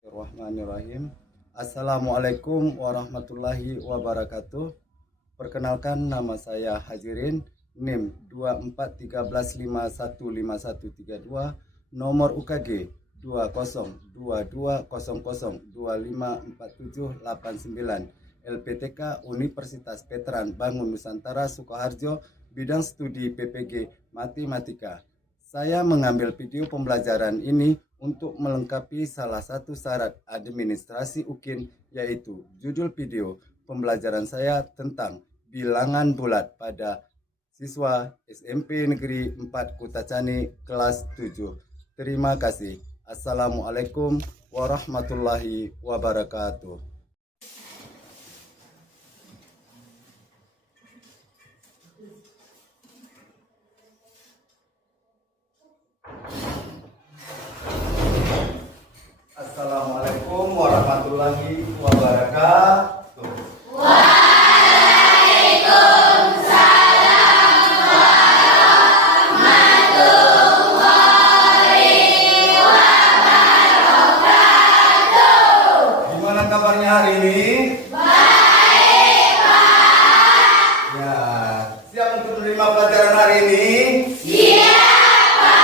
Bismillahirrahmanirrahim. Assalamualaikum warahmatullahi wabarakatuh. Perkenalkan, nama saya Hajirin, NIM 2413515132, nomor UKG 202200254789, LPTK Universitas Veteran Bangun Nusantara Sukoharjo, bidang studi PPG Matematika. Saya mengambil video pembelajaran ini untuk melengkapi salah satu syarat administrasi UKIN, yaitu judul video pembelajaran saya tentang bilangan bulat pada siswa SMP Negeri 4 Kutacani kelas 7. Terima kasih. Assalamualaikum warahmatullahi wabarakatuh. Assalamualaikum warahmatullahi wabarakatuh. Waalaikumsalam warahmatullahi wabarakatuh. Gimana kabarnya hari ini? Baik, Pak. Ya, siap untuk menerima pelajaran hari ini? Siap, Pak.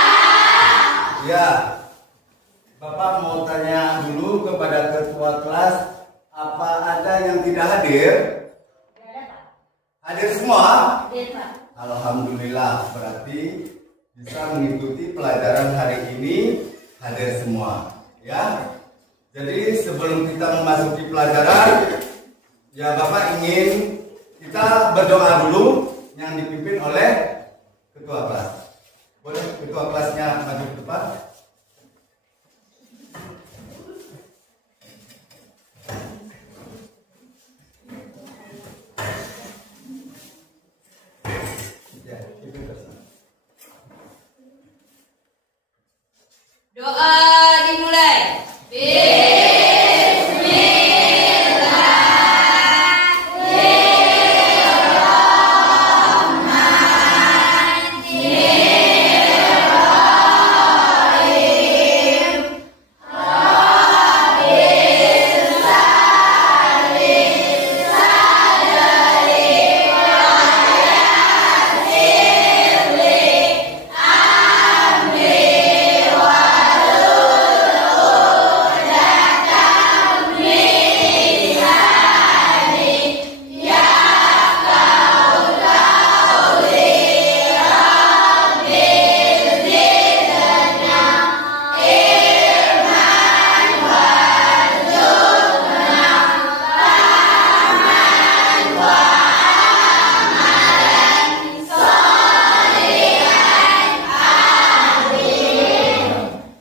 Ya. Bapak mau tanya dulu kepada ketua kelas, apa ada yang tidak hadir? Hadir semua? Hadir, Pak. Alhamdulillah, berarti bisa mengikuti pelajaran hari ini hadir semua, ya. Jadi sebelum kita memasuki pelajaran, ya Bapak ingin kita berdoa dulu yang dipimpin oleh ketua kelas. Boleh ketua kelasnya maju ke depan? Doa dimulai.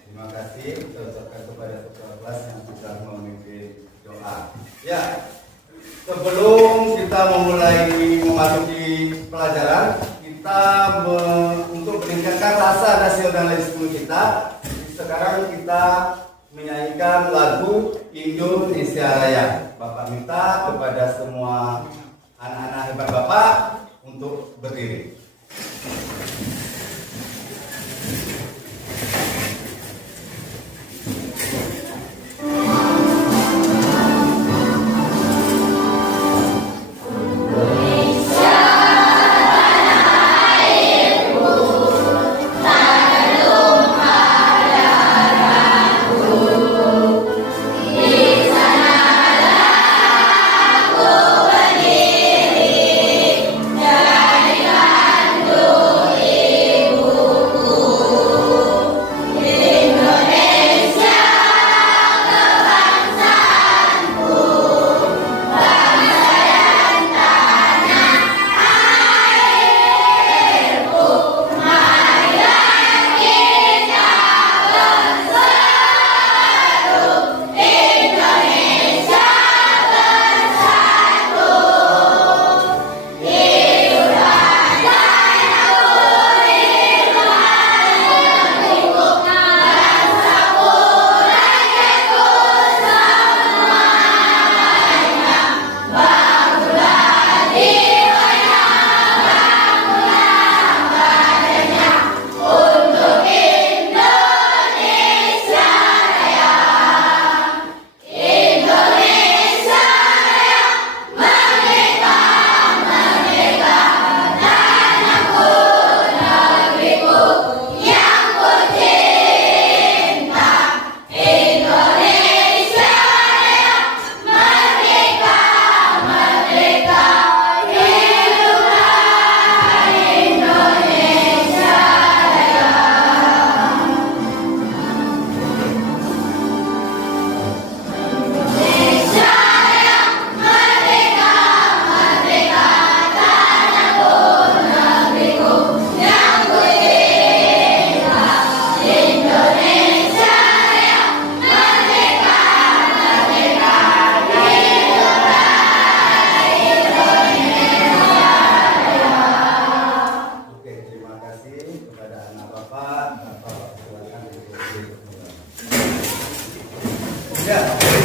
Terima kasih, kita ucapkan kepada ketua kelas yang sudah memimpin doa. Ya, sebelum kita memasuki pelajaran, kita untuk meningkatkan rasa nasionalisme kita, sekarang kita menyanyikan lagu Indonesia Raya. Bapak minta kepada semua anak-anak hebat Bapak untuk berdiri. Jadikan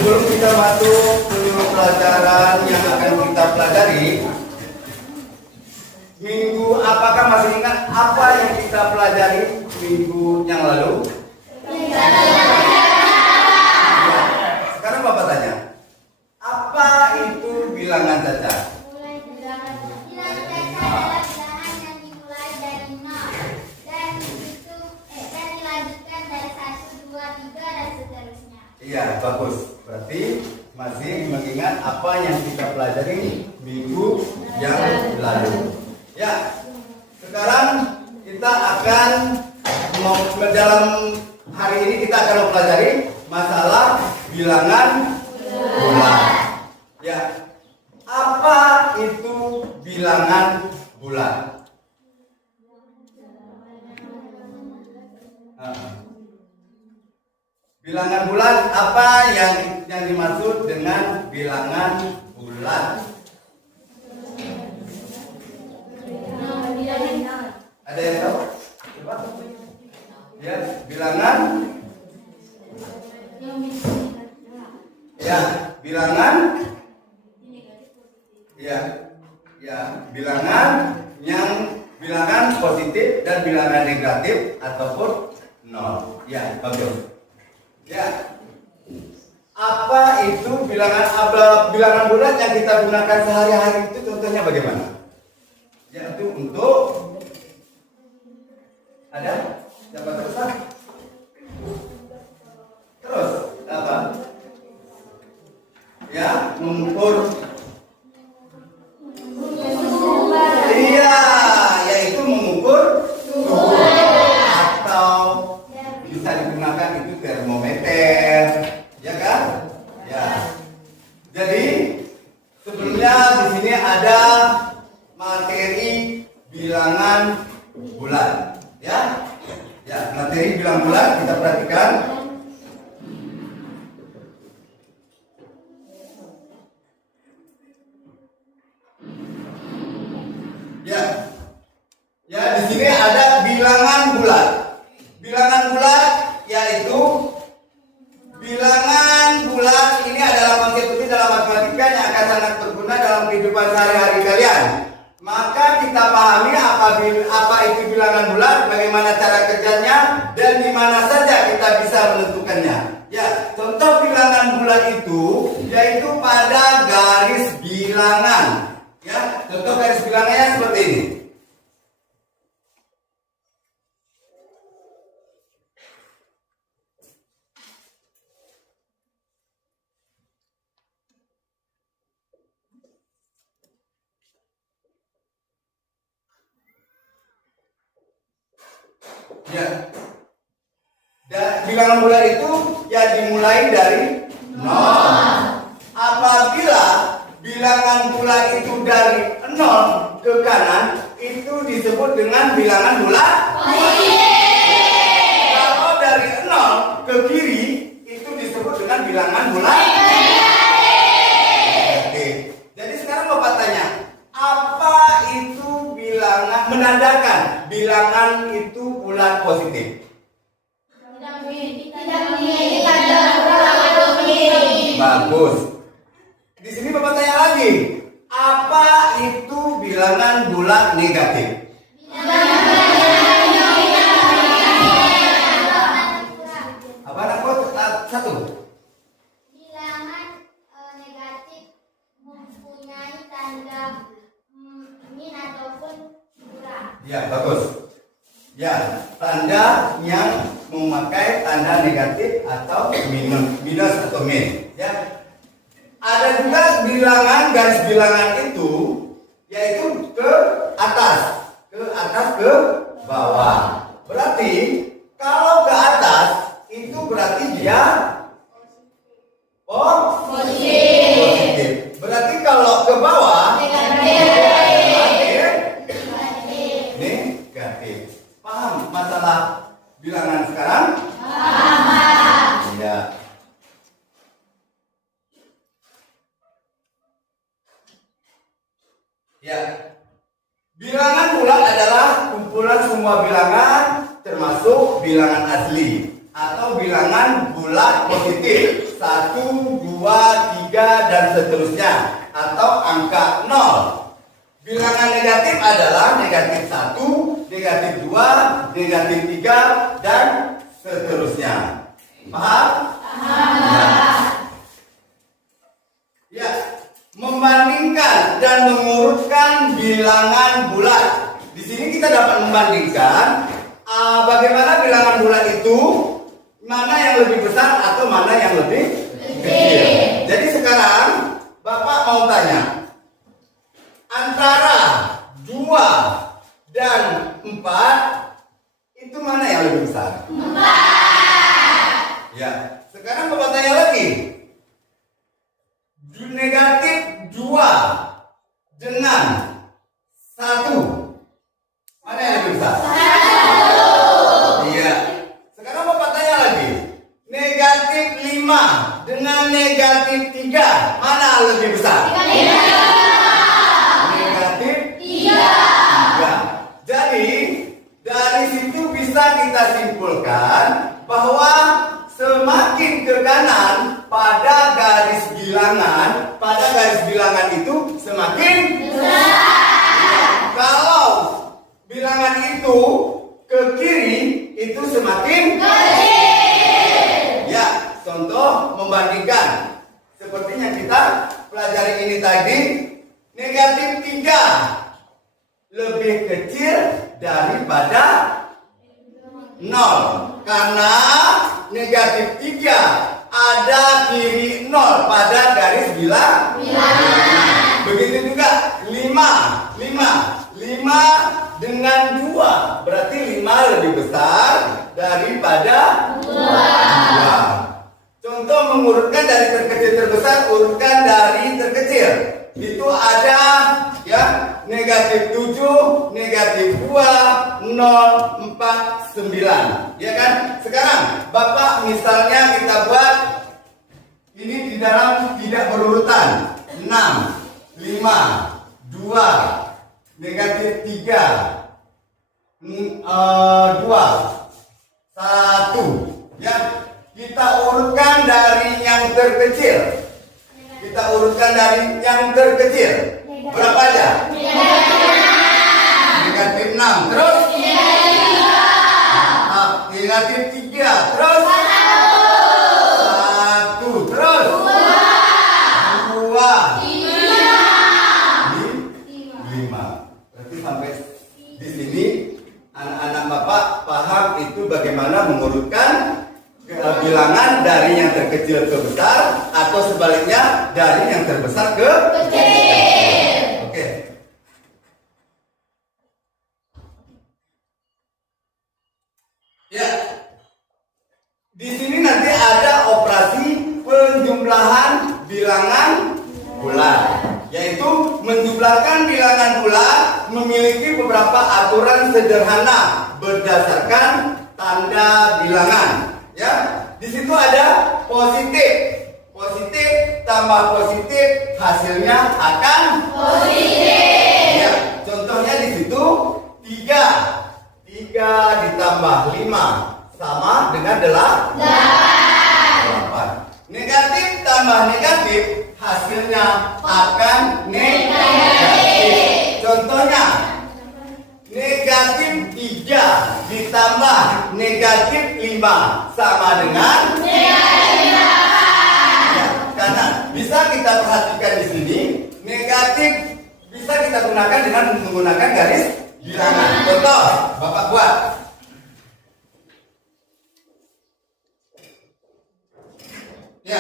sebelum kita masuk ke pelajaran yang akan kita pelajari, apakah masih ingat apa yang kita pelajari minggu yang lalu? Sekarang Bapak tanya, apa itu bilangan cacat? Bilangan cacat adalah bilangan yang dimulai dari 0 dan dilanjutkan dari 1, 2, 3 dan seterusnya. Iya, bagus. Berarti masih mengingat apa yang kita pelajari minggu yang lalu. Ya, sekarang kita akan dalam hari ini kita akan mempelajari masalah bilangan bulan. Ya, apa itu bilangan bulan? Bilangan bulan, apa yang dimaksud dengan bilangan bulan? Ada yang tahu? Coba. Ya, bilangan. Ya, bilangan. Ya, bilangan positif dan bilangan negatif ataupun nol. Ya, bagus. Ya. Apa itu bilangan bulan yang kita gunakan sehari-hari itu contohnya bagaimana? Yaitu untuk ada siapa terus? Terus apa? Ya, mengukur. Iya, yaitu mengukur suhu atau bisa digunakan itu termometer, ya kan? Ya. Jadi sebelumnya di sini ada materi bilangan bulan, ya. Ya, materi bilangan bulan kita perhatikan. Ya. Ya, di sini ada bilangan bulan. Bilangan bulan yaitu bilangan bulan ini adalah konsep penting dalam matematika yang akan sangat berguna dalam kehidupan sehari-hari kalian. Maka kita pahami apa itu bilangan bulan, bagaimana cara kerjanya, dan di mana saja kita bisa menentukannya. Ya, contoh bilangan bulan itu yaitu pada garis bilangan. Ya, contoh garis bilangannya seperti ini. Ya. Dan bilangan bulan itu ya dimulai dari 0. Apabila bilangan bulan itu dari 0 ke kanan, itu disebut dengan bilangan bulan positif. Kalau dari 0 ke kiri, itu disebut dengan bilangan bulan negatif. Jadi sekarang Bapak tanya, apa itu bilangan menandakan bilangan itu bulan positif? Bagus. Di sini Bapak tanya lagi, apa itu bilangan bulan negatif? Apa anak satu? Bilangan negatif mempunyai tanda min ataupun kurang. Ya, bagus. Ya, tanda yang memakai tanda negatif atau minus atau min. Ya. Ada juga bilangan garis bilangan itu yaitu ke atas ke bawah. Berarti kalau ke atas itu berarti dia positif. Berarti kalau ke bawah negatif. Paham masalah bilangan sekarang? Paham. Ya. Ya. Bilangan bulan adalah kumpulan semua bilangan termasuk bilangan asli atau bilangan bulat positif 1, 2, 3, dan seterusnya, atau angka 0. Bilangan negatif adalah negatif 1, negatif 2, negatif 3, dan seterusnya. Paham? Ya, membandingkan dan mengurutkan bilangan bulat. Di sini kita dapat membandingkan bagaimana bilangan bulat itu, mana yang lebih besar atau mana yang lebih kecil. Jadi sekarang Bapak mau tanya, antara 2 dan 4 itu mana yang lebih besar? 4. Ya, sekarang Bapak tanya lagi. Negatif 2 dengan 1, mana yang lebih besar? 1. Iya. Sekarang Bapak tanya lagi. Negatif 5 dengan negatif 3, mana lebih besar? Negatif 3. Jadi dari situ bisa kita simpulkan bahwa semakin ke kanan pada garis bilangan itu semakin besar. Kalau bilangan itu ke kiri itu semakin kecil. Ya, contoh membandingkan seperti yang kita pelajari ini tadi, negatif 3 lebih kecil daripada 0 karena negatif 3 ada kiri 0 pada garis bilangan. Begitu juga 5 dengan 2 berarti 5 lebih besar daripada 2. Contoh mengurutkan dari terkecil terbesar, urutkan dari terkecil. Itu ada ya negatif 7, negatif 2, 0, 4, 9. Ya kan? Sekarang Bapak misalnya kita buat ini di dalam tidak berurutan. 6, 5, 2, negatif 3, 2, 1. Ya, kita urutkan dari yang terkecil. Berapa aja? Negatif 6. Terus? Negatif 3. Terus? 1. Terus? 2. 5. Berarti sampai di sini anak-anak Bapak paham itu bagaimana mengurutkan bilangan dari yang terkecil ke besar atau sebaliknya dari yang terbesar ke kecil. Oke. Ya. Di sini nanti ada operasi penjumlahan bilangan bulat, yaitu menjumlahkan bilangan bulat memiliki beberapa aturan sederhana berdasarkan tanda bilangan. Ya, di situ ada positif tambah positif hasilnya akan positif. Ya, contohnya di situ 3 ditambah 5 sama dengan 8. Negatif tambah negatif hasilnya akan negatif. Contohnya negatif 3 ditambah negatif 5 sama dengan negatif 8. Ya, karena bisa kita perhatikan di sini, negatif bisa kita gunakan dengan menggunakan garis bilangan. Contoh, Bapak buat. Ya,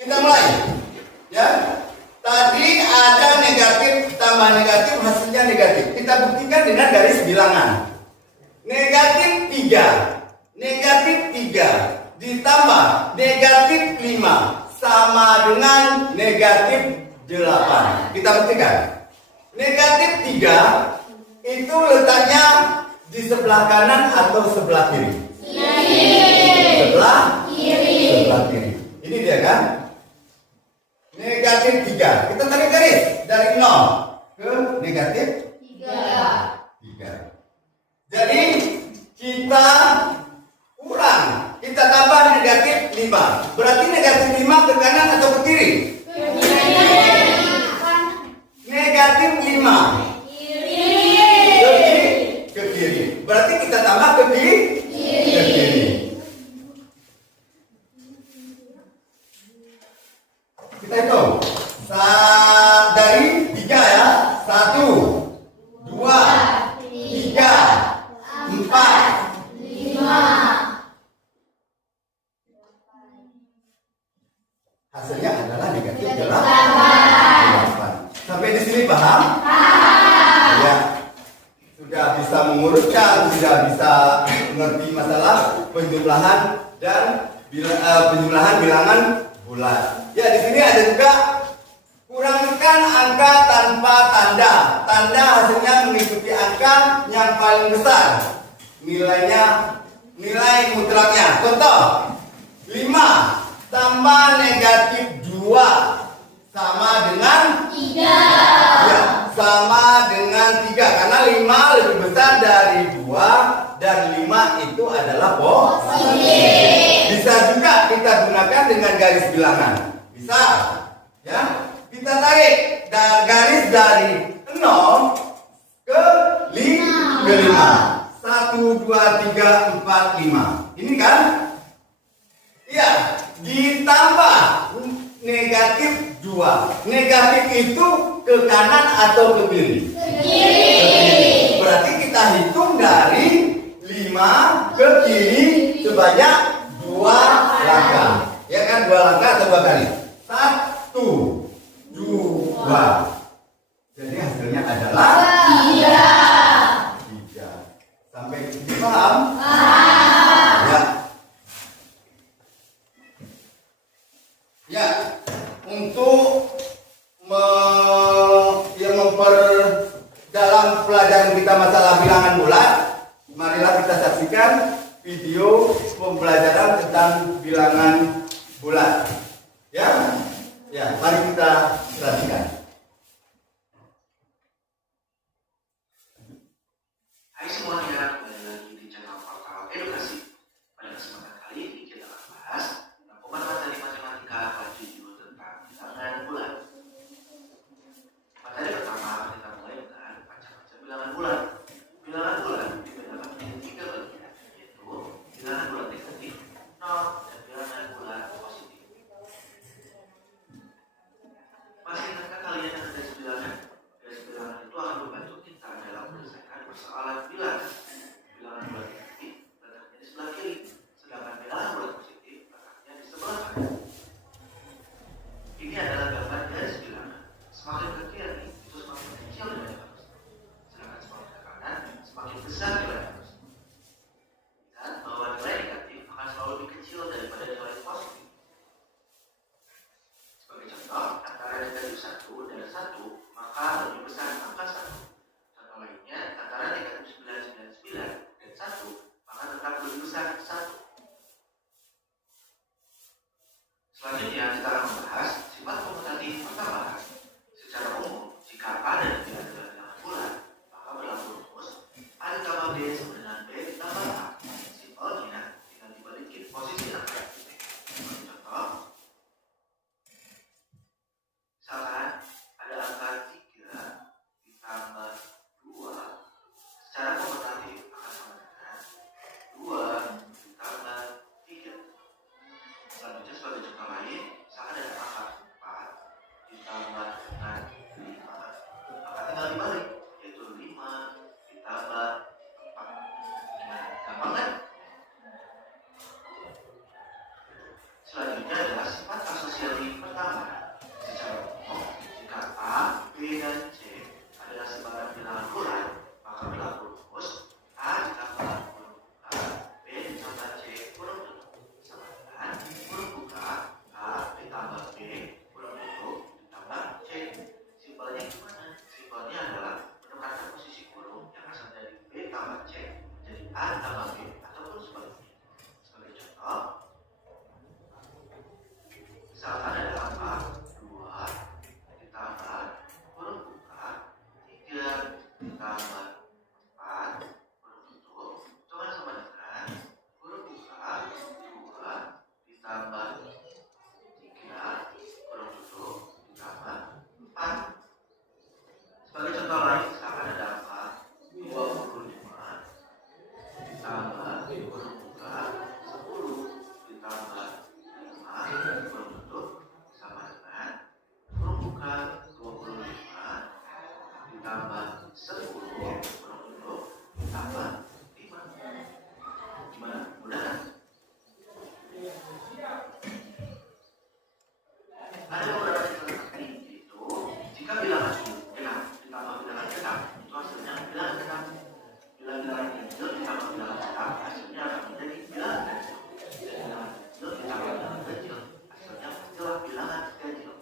kita mulai. Ya, tadi ada negatif tambah negatif hasilnya negatif. Kita buktikan dengan garis bilangan. Negatif 3 ditambah negatif 5 sama dengan negatif 8. Kita buktikan. Negatif 3 itu letaknya di sebelah kanan atau sebelah kiri? Sebelah kiri. Ini dia kan? Negatif 3. Kita tarik garis dari 0 ke negatif 3. Jadi kita kurang, kita tambah negatif 5. Berarti negatif 5 ke kanan atau ke kiri? Ke Kita hitung. Dari 3 ya. 1, 2, 3, 4, 5. hasilnya adalah negatif 8. Sampai di sini paham? Ya. Sudah bisa mengurutkan, sudah bisa mengerti masalah penjumlahan dan penjumlahan bilangan bulat. Ya, di sini ada juga kurangkan angka tanpa tanda. Tanda hasilnya mengikuti angka yang paling besar. Nilai mutlaknya. Contoh, 5 tambah negatif 2 sama dengan 3. ya, sama dengan 3 karena 5 lebih besar dari 2 dan 5 itu adalah positif. Bisa juga kita gunakan dengan garis bilangan. Bisa. Ya. Kita tarik garis dari 0 ke 5. 1, 2, 3, 4, 5. Ini kan? Iya. Ditambah negatif 2. Negatif itu ke kanan atau ke kiri? Ke kiri. Berarti kita hitung dari 5 ke kiri sebanyak 2 langkah. Ya kan, 2 langkah atau 2 kali? 1, 2. Jadi hasilnya adalah 3. Sampai sini paham? Ya. Ya, untuk memperdalam pelajaran kita masalah bilangan bulat, marilah kita saksikan video pembelajaran tentang bilangan bulat. Ya, ya, mari kita perhatikan. Hai semuanya, kembali lagi di channel Portal Edukasi. Pada kesempatan kali ini kita akan bahas tentang materi matematika pada judul tentang bilangan bulat. Materi pertama kita mulai dengan baca-baca bilangan bulat. Bilangan bulat dibedakan menjadi 3 bagian, yaitu bilangan bulat negatif, 0, dan bilangan bulat positif. Masih ingatkah kalian dengan garis bilangan? Garis bilangan itu akan membantu kita dalam menyelesaikan persoalan bilangan. Bilangan bulat negatif letaknya di sebelah kiri, sedangkan bilangan bulat positif letaknya di sebelah kanan. Ini adalah gambar garis bilangan. Semakin ke kiri itu semakin kecil nilai harusnya, sedangkan semakin ke kanan semakin besar nilai harusnya. Dan bahwa nilai negatif akan selalu lebih kecil daripada nilai positif. Sebagai contoh, antara negatif 1 dan 1, maka lebih besar angka 1. Contoh lainnya, antara negatif 999 dan 1, maka tetap lebih besar 1. Selanjutnya, kita akan membahas sifat komutatif pertambahan. Secara umum, jika A dan B adalah bilangan bulat, maka berlaku rumus A ditambah B sama dengan B ditambah A. Simpelnya, tinggal dibalikin posisi angka. Sebagai contoh, misalkan ada angka 3 ditambah 2, secara komutatif akan sama dengan 2 ditambah 3. Selanjutnya sebagai contoh lain, misalkan ada angka Ada beberapa catatan teknik, yaitu jika bilangan genap ditambah bilangan genap itu hasilnya bilangan genap. Bila bilangan ganjil ditambah bilangan genap hasilnya akan menjadi bilangan ganjil. Dan bilangan ganjil ditambah bilangan ganjil hasilnya adalah bilangan ganjil.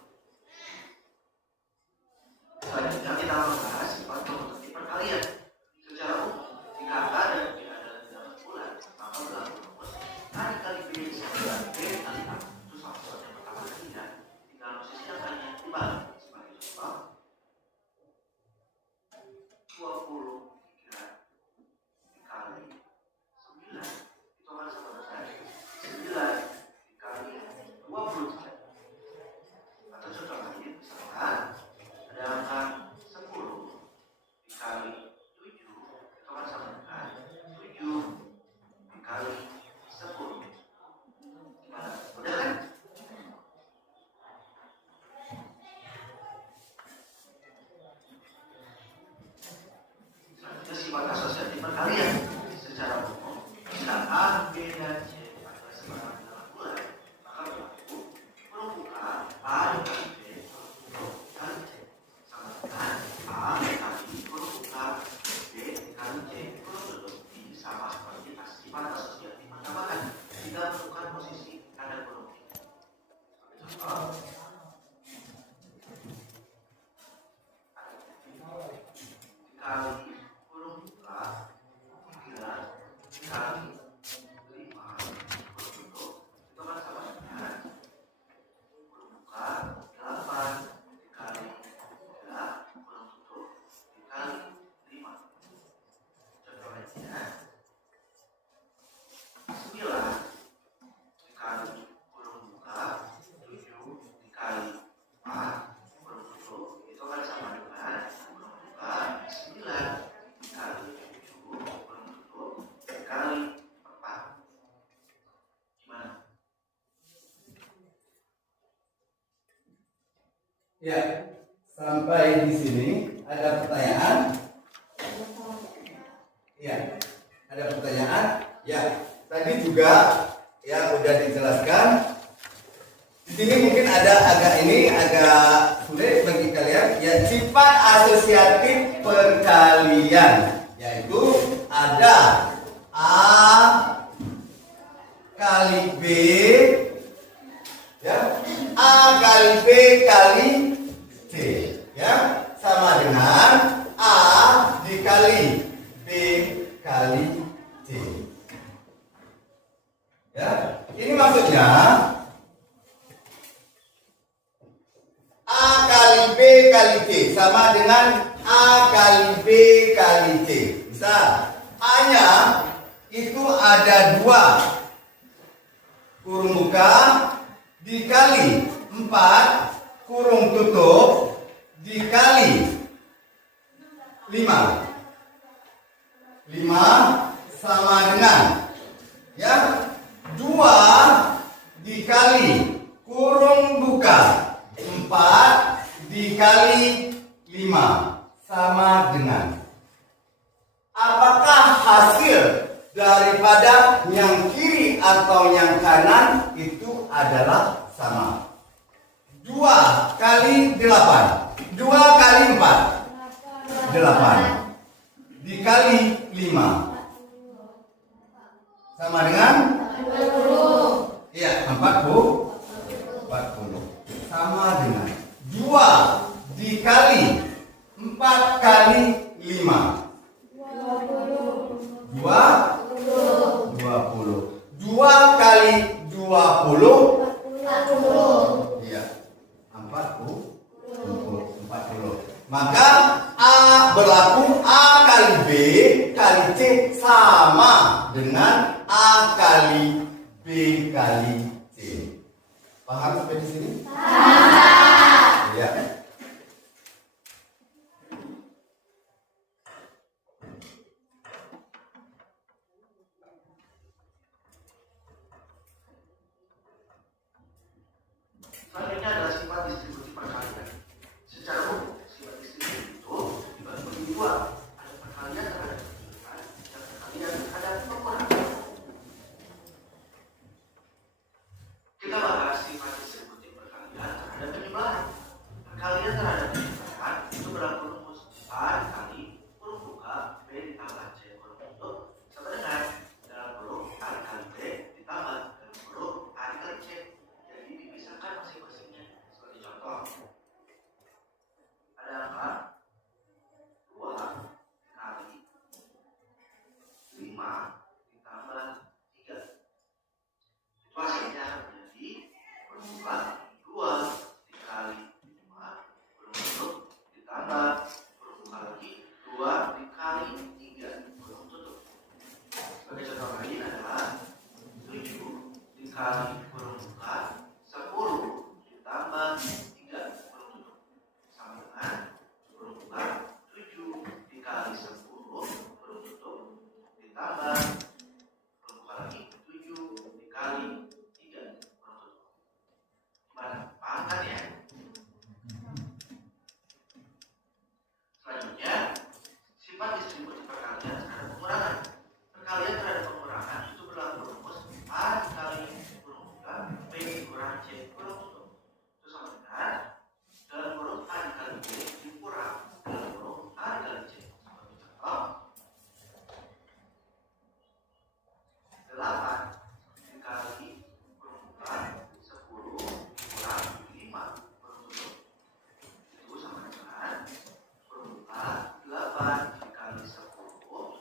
Selanjutnya kita membahas sifat pembentuk perkalian. Secara umum, jika angka dan tidak ada bilangan bulan, maka berlaku rumus A dikali B sama dengan B kali A. Itu salah satu yang pertama tadi ya. Tinggal posisi angkanya dibalik. Sebagai contoh, 23 dikali 9 itu akan sama dengan 9 dikali 23. Atau contoh lain, misalkan ada angka 10 dikali 7 itu akan sama dengan 7 dikali 10. Gimana? Mudah kan? Selanjutnya sifat asosiatif perkalian. Secara umum, jika A, B, dan C adalah sebarang bilangan bulan, maka berlaku huruf buka A dikali B dikali C sama dengan A dikali huruf buka B dikali C huruf tutup. Ini sama seperti sifat asosiatif pertambahan. Tidak menentukan posisi tanda kurung ini. Sebagai contoh, dikali huruf buka 3 dikali 5 huruf tutup itu akan sama dengan huruf buka 8 dikali 3 huruf tutup dikali 5. Contoh lainnya 9 dikali huruf buka 7 dikali 4 huruf tutup itu akan sama dengan huruf buka 9 dikali 7 huruf tutup dikali 4. Gimana? Ya, sampai di sini ada pertanyaan? Ya, ada pertanyaan? Ya, tadi juga ya udah dijelaskan. Di sini mungkin agak sulit bagi kalian. Ya, sifat asosiatif perkalian, yaitu ada A kali B, ya, A kali B kali C, ya, sama dengan A dikali B kali C. Ya, ini maksudnya A kali B kali C sama dengan A kali B kali C. Misal A-nya itu ada 2 kurung buka dikali 4 kurung tutup dikali 5. 5 sama dengan, ya, 2 dikali kurung buka 4 dikali 5 sama dengan. Apakah hasil daripada yang kiri atau yang kanan itu adalah sama? 2 kali 8, 2 kali 4, 8 dikali 5 sama dengan 40. Iya, 40 sama dengan 2 dikali 4 kali 5, 20. 2 kali 20, iya, 40. Maka A berlaku A kali B kali C sama dengan A kali B kali C. Paham sampai di sini? Paham. Ya. Selanjutnya adalah sifat distribusi perkalian. Secara umum, sifat distribusi itu dibagi menjadi 2. Ada perkalian terhadap keseluruhan dan perkalian terhadap pengurangan. Kita bahas sifat distribusi perkalian terhadap ada penyebelahan. Perkalian terhadap penyebelahan itu berlaku rumus A dikali kurung buka B ditambah C kurung tutup sama dengan dalam kurung A dikali B ditambah dalam kurung A dikali C. Jadi dipisahkan masing-masingnya. Sebagai contoh, ada angka 2 dikali 5 ditambah 3. Itu hasilnya menjadi kurung buka 2 dikali 5 kurung tutup ditambah kurung buka lagi 2 dikali 3 kurung tutup. Sebagai contoh lain adalah 7 dikali kurung buka 10 ditambah 3 kurung tutup sama dengan kurung buka 7 dikali 10 kurung tutup ditambah kurung buka lagi 7 dikali 3 kurung tutup. Gimana? Paham kan ya? Selanjutnya, sifat distribusi perkalian terhadap pengurangan. Perkalian terhadap pengurangan itu berlaku rumus A dikali kurung buka B dikurang C kurung tutup. Itu sama dengan dalam kurung A dikali B dikurang dalam kurung A dikali C. Sebagai contoh, 8 dikali kurung buka 10 dikurang 5 kurung tutup. Itu sama dengan kurung buka 8 dikali 10 kurung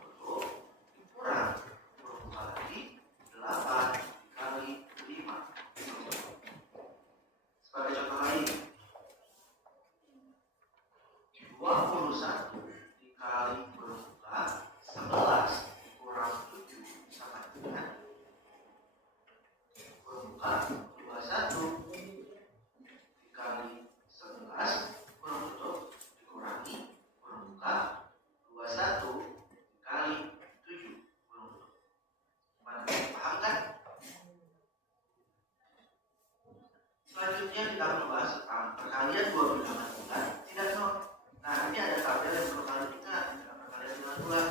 tutup dikurang kurung buka lagi 8 dikali 5 kurung tutup. Sebagai contoh lain, 21 dikali kurung buka 11 dikurang 7 sama dengan kurung buka 21 dikali 11 kurung tutup dikurangi kurung buka 21 dikali 7 kurung tutup. Paham kan? Selanjutnya kita membahas tentang perkalian dua bilangan bulan tidak nol. Nah, ini ada tabel yang perlu kalian ingat dalam perkalian bilangan bulan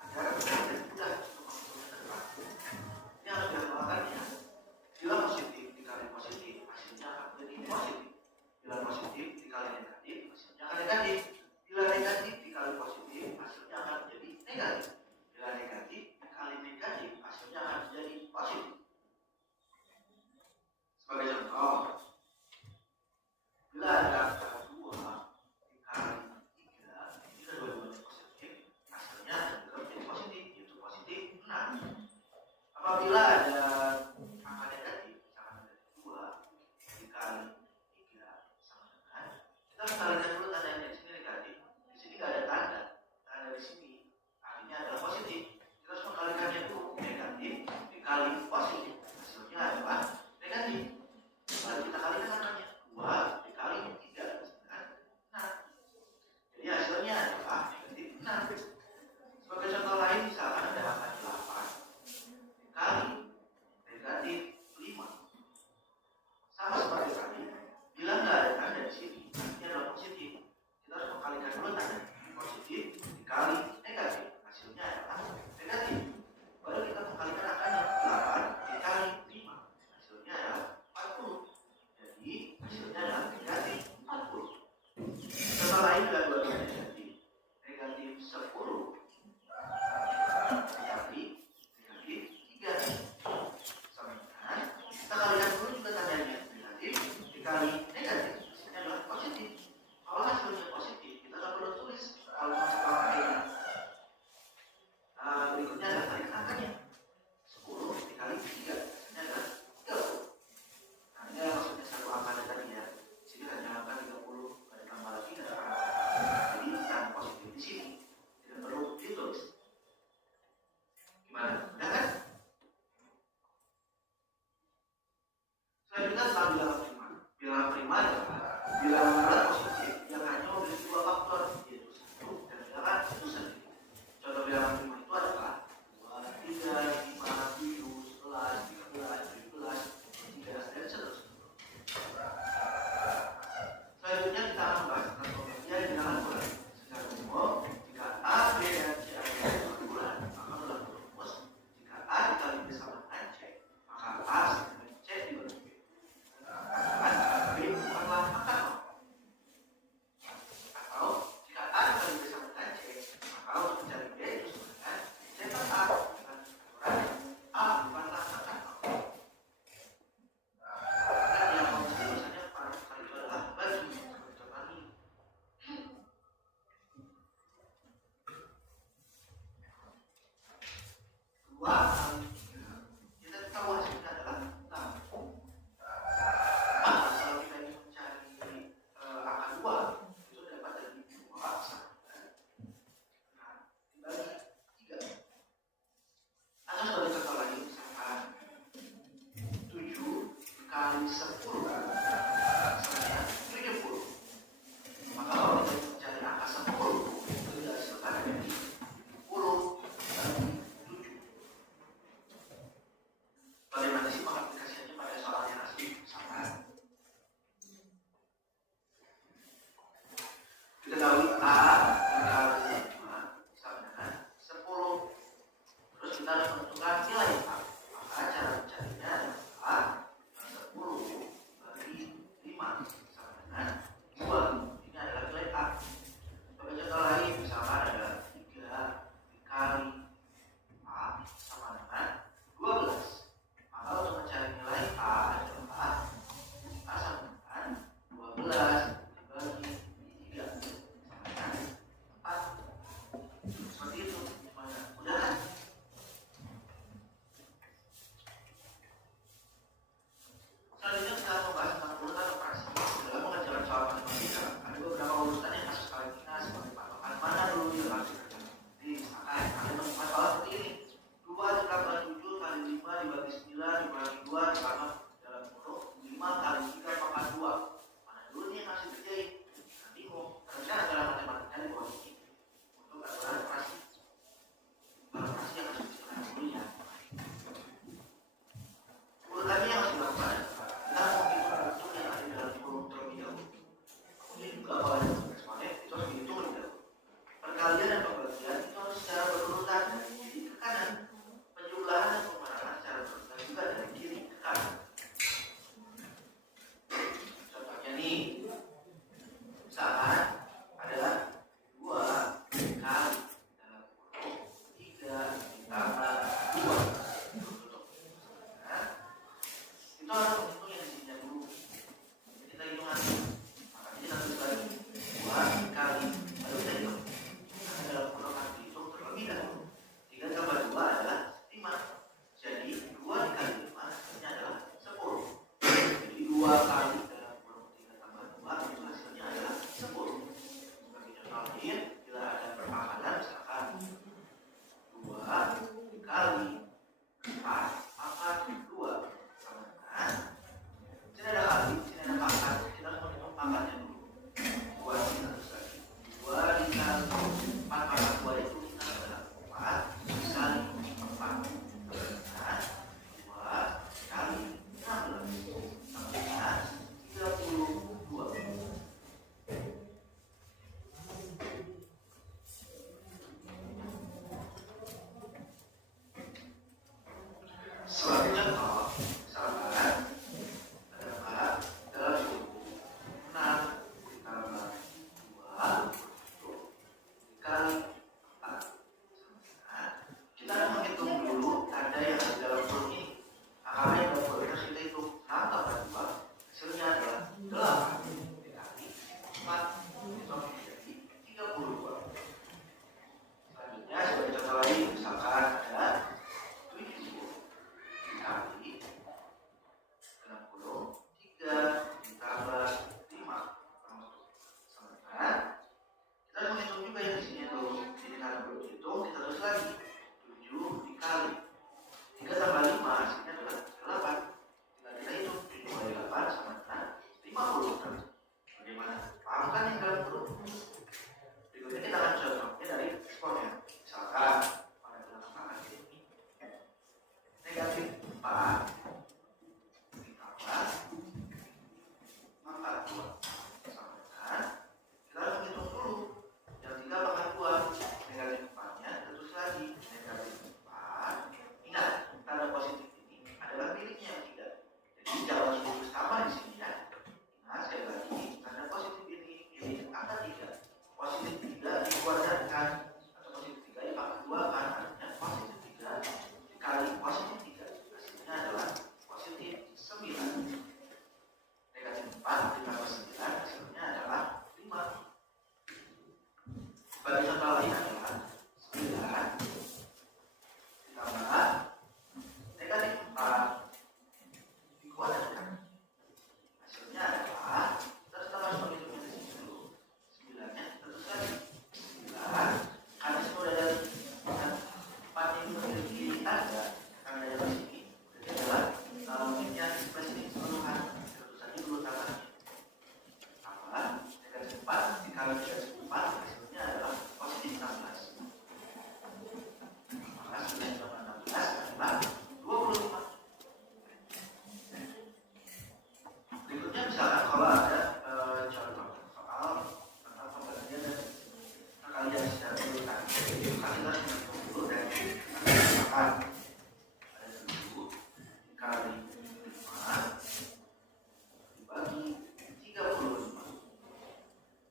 agar lebih mudah untuk menghitungnya ke depan. Ini harus dihafalkan ya. Bila positif dikali positif hasilnya akan menjadi positif. Bila positif dikali negatif hasilnya akan negatif. Bila negatif dikali positif hasilnya akan menjadi negatif. Bila negatif dikali negatif hasilnya akan menjadi positif. Sebagai contoh, bila ada angka 2 dikali 3, jika dua-duanya positif, hasilnya adalah menjadi positif, yaitu positif 6. Apabila ada angka negatif, misalkan ada 2 dikali 3 sama dengan, kita mengkalikan dulu tandanya. Di sini negatif, di sini nggak ada tanda, tanda di sini artinya adalah positif. Kita harus mengkalikannya dulu, negatif dikali positif, hasilnya adalah negatif. Lalu kita kalikan angkanya 2 dikali 3 dengan 6. Jadi hasilnya adalah negatif 6. Sebagai contoh lain, misalkan ada angka 8 dikali negatif 5. Sama seperti tadi, bila nggak ada tanda di sini, ini adalah positif. Kita harus mengkalikan dulu tanda. Positif dikali negatif, hasilnya adalah negatif. Baru kita mengkalikan angkanya 8 dikali 5, hasilnya adalah 40. Jadi hasilnya adalah negatif 40. Contoh lain adalah dua-duanya negatif. Negatif 10 dikali negatif 3 sama dengan kita kalikan dulu juga tandanya. Negatif dikali negatif hasilnya adalah positif. Kalau hasilnya positif, kita nggak perlu tulis kalau masalah ini. Berikutnya adalah tarikan angkanya 10 dikali 3 hasilnya adalah 30. Nah, ini adalah maksudnya satu angka tadi ya. Di sini hanya angka 30, ada tambah lagi ada angka. Jadi yang positif di sini tidak perlu ditulis. Gimana? Mudah kan? Selanjutnya tentang bilangan prima. Bilangan prima adalah bilangan real positif yang hanya memiliki dua faktor, yaitu 1 dan bilangan itu sendiri. Contoh bilangan prima itu adalah 2, 3, 5, 7, 11, 13, 17, 13, dan seterusnya. Selanjutnya kita akan membahas tentang pengertian bilangan bulan. Secara umum, jika A, B, dan C adalah bilangan bulan, maka berlaku rumus jika A dikali B sama dengan C, maka A sama dengan C dibagi B. Sedangkan B Paham kan yang dalam guru? Berikutnya kita akan contohnya dari responnya. Misalkan pada bilangan angka ini negatif 4 ditambah angka 2 sama dengan kita harus menghitung dulu yang 3 pangkat 2 negatif 4-nya terus lagi negatif 4. Ingat, tanda positif ini adalah miliknya yang 3. Jadi jangan suruh sama di sini ya. Nah, sekali lagi tanda positif ini milik angka 3. Positif 3 dikuadratkan atau positif 3 dipangkat 2 kan, artinya positif 3 dikali positif 3 hasilnya adalah positif 9. Negatif 4 ditambah 9 hasilnya adalah 5. Bagi contoh lain adalah 9 ditambah negatif 4 dikuadratkan hasilnya adalah, kita harus menghitungnya di sini dulu. 9-nya terus lagi 9 karena semua udah dari 4 ini memiliki tanda karena dari sini berarti adalah miliknya sebelah sini keseluruhan terus lagi dulu tandanya apa negatif 4 dikali negatif 4 hasilnya adalah positif 16. Maka 9 tambah 16 adalah 25. Berikutnya misalkan kalau ada contoh soal tentang pembagian dan perkalian secara urutan. Kita harus menghitung dulu dari misalkan ada 7 dikali 5 dibagi 35.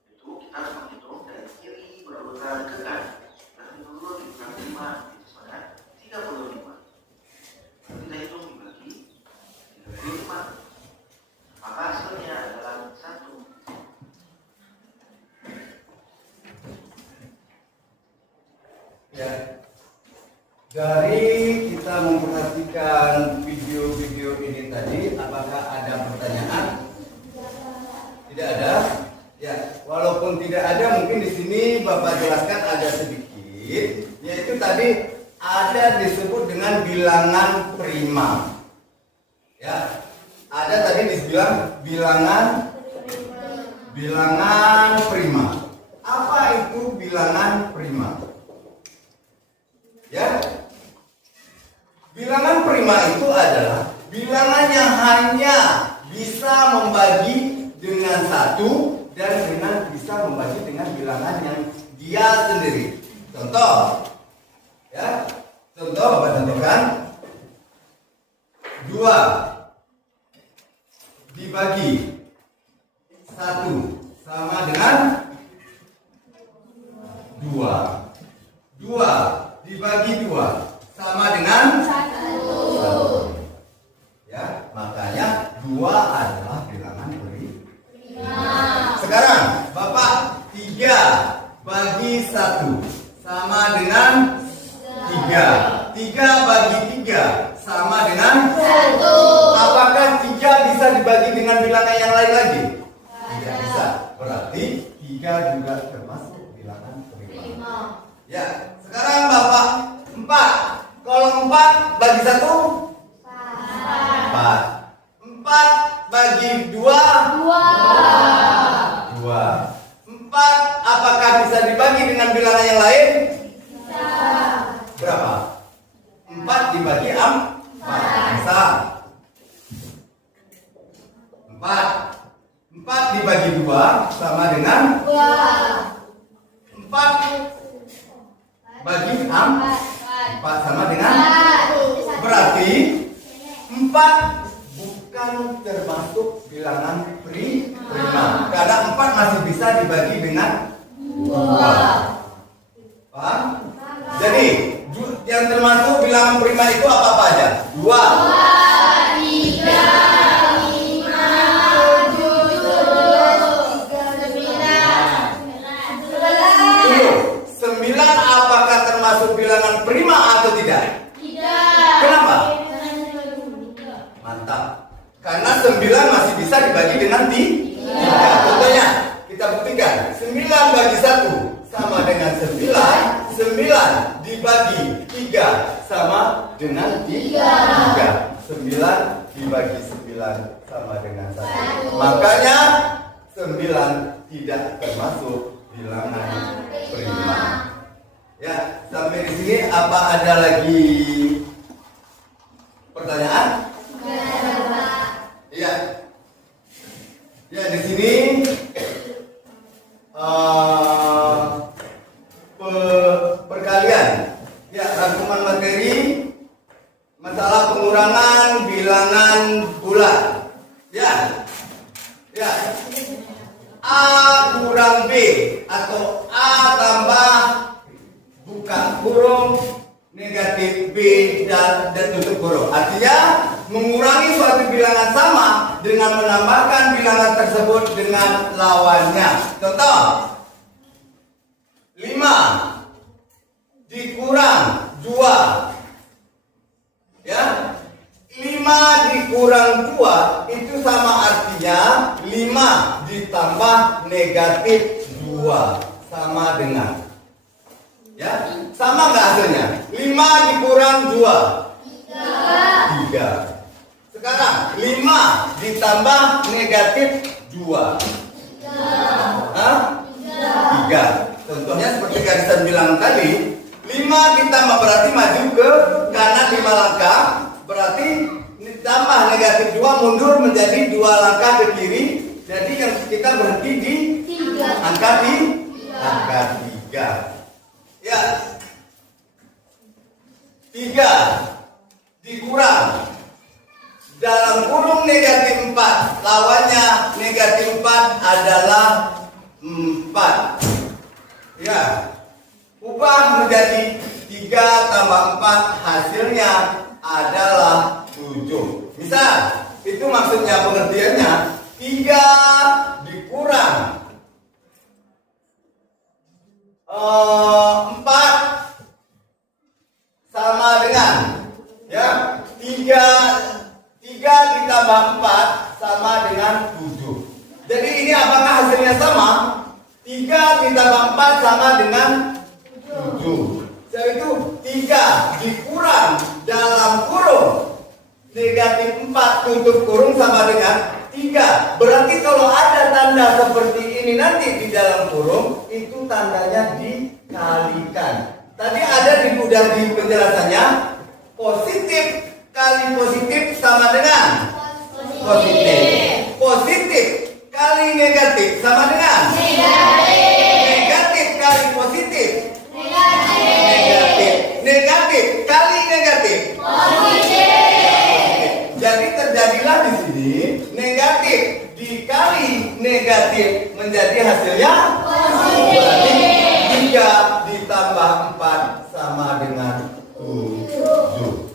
Itu kita harus menghitung dari kiri berurutan ke kanan. Kita hitung dulu dikali 5 itu sebenarnya 35. Kita hitung dibagi 35. Maka hasilnya adalah 1. Ya. Dari kita memperhatikan video-video ini tadi, apakah ada pertanyaan? Tidak ada? Ya, walaupun tidak ada, mungkin di sini Bapak jelaskan ada sedikit, yaitu tadi ada disebut dengan bilangan prima. Ya, ada tadi dibilang bilangan prima. Apa itu bilangan prima? Ya, bilangan prima itu adalah bilangan yang hanya bisa membagi dengan 1 dan bisa membagi dengan bilangan yang dia sendiri. Contoh, ya, contoh Bapak contohkan 2 dibagi 1 sama dengan 2. 2 dibagi 2 sama dengan 1. Ya, makanya 2 adalah bilangan prima. Sekarang Bapak 3 bagi 1 sama dengan 3. 3 bagi 3 sama dengan 1. Apakah 3 bisa dibagi dengan bilangan yang lain lagi? Tidak bisa. Berarti 3 juga termasuk bilangan prima. Ya, sekarang Bapak 4. Kalau 4 bagi 1 4. 4 bagi 2 2. 4 apakah bisa dibagi dengan bilangan yang lain? Berapa? 4 dibagi 4 bisa. 4 dibagi 2 sama dengan 4 bagi 4 sama dengan, berarti 4 bukan termasuk bilangan prima karena 4 masih bisa dibagi dengan 2. Paham? Jadi yang termasuk bilangan prima itu apa aja? 2, 3, 5, 7, 9. 9 apakah termasuk bilangan prima atau tidak? Tidak. Kenapa? Mantap. Karena 9 masih bisa dibagi dengan 3. Contohnya kita buktikan 9 bagi 1 sama dengan 9. 9 dibagi 3 sama dengan 3. 9 dibagi 9 sama dengan 1. Makanya 9 9 tidak termasuk bilangan prima. Ya, sampai di sini apa ada lagi pertanyaan? Iya. Ya, di sini perkalian. Ya, rangkuman materi masalah pengurangan bilangan bulan. Ya. Ya. A kurang B atau A tambah buka kurung negatif B dan tutup kurung. Artinya mengurangi suatu bilangan sama dengan menambahkan bilangan tersebut dengan lawannya. Contoh, 5 dikurang 2. Ya, 5 dikurang 2 itu sama artinya 5 ditambah negatif 2 sama dengan, ya, sama nggak hasilnya? 5 dikurang 2 3. Sekarang 5 ditambah negatif 2 3. Contohnya seperti garisan bilang tadi, 5 ditambah berarti maju ke kanan 5 langkah, berarti ditambah negatif 2 mundur menjadi 2 langkah ke kiri. Jadi yang kita berhenti di angka 3. Ya. 3 dikurang dalam kurung negatif 4, lawannya negatif 4 adalah 4. Ya, ubah menjadi 3 tambah 4, hasilnya adalah 7. Misal, itu maksudnya pengertiannya 3 dikurang 4 sama dengan, ya, 3 ditambah 4 sama dengan 7. Jadi ini apakah hasilnya sama? 3 ditambah 4 sama dengan 7. Yaitu 3 dikurang dalam kurung negatif 4 tutup kurung sama dengan 3. Berarti kalau ada tanda seperti ini nanti di dalam kurung, itu tandanya dikalikan. Tadi ada di penjelasannya, positif kali positif sama dengan positif. Positif kali negatif sama dengan negatif kali positif. Negatif kali negatif positif. Jadi terjadilah di sini negatif dikali negatif menjadi hasilnya positif. Berarti 3 ditambah 4 sama dengan 7.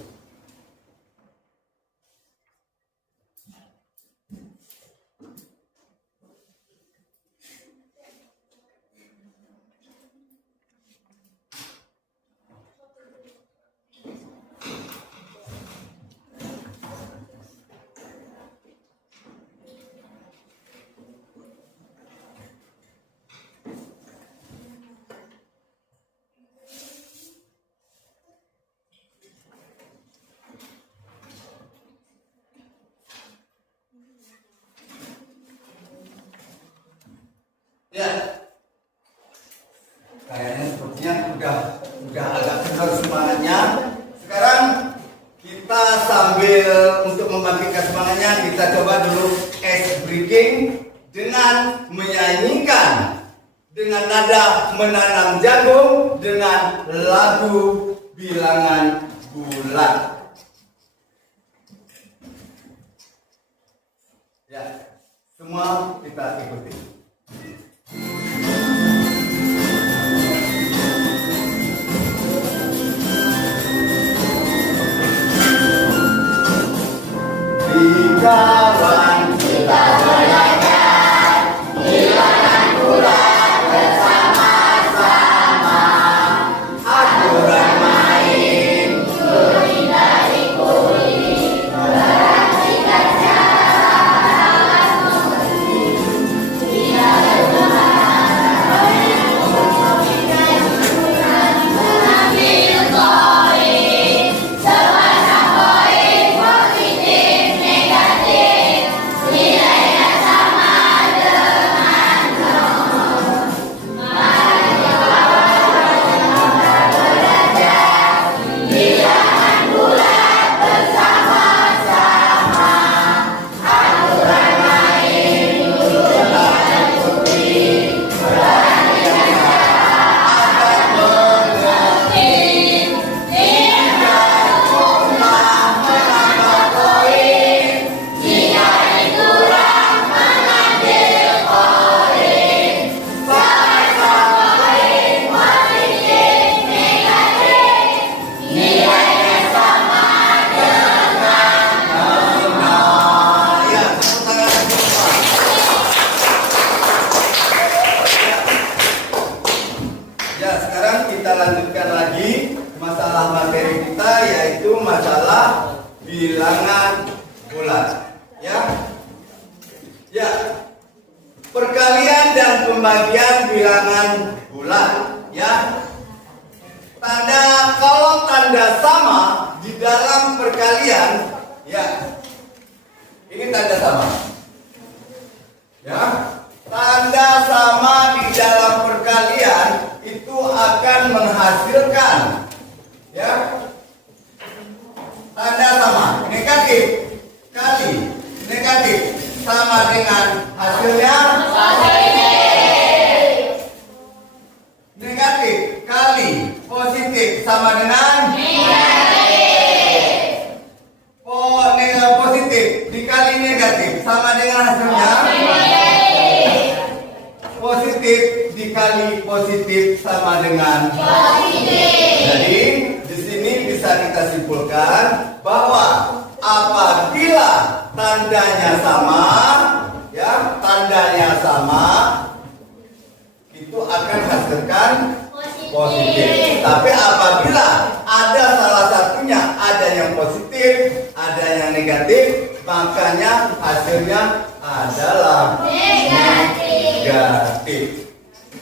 Ya, kayaknya sepertinya udah agak kendor semangatnya. Sekarang kita sambil untuk membangkitkan semangatnya, kita coba dulu ice breaking dengan menyanyikan dengan nada menanam jagung dengan lagu bilangan bulan. Ya, semua kita ikuti. Kawan kita belajar bilangan bulan bersama-sama. Aturan main curi dari kulit, perhatikan cara mengerti. perkalian dan pembagian bilangan bulan, ya. Kalau tanda sama di dalam perkalian, ya. Ini tanda sama. Ya. Tanda sama di dalam perkalian itu akan menghasilkan, ya. Tanda sama negatif kali negatif sama dengan hasilnya negatif kali positif sama dengan positif dikali negatif sama dengan hasilnya positif dikali positif sama dengan positif. Jadi di sini bisa kita simpulkan bahwa apabila tandanya sama, ya, tandanya sama, itu akan hasilkan positif. Tapi apabila ada salah satunya, ada yang positif, ada yang negatif, makanya hasilnya adalah negatif.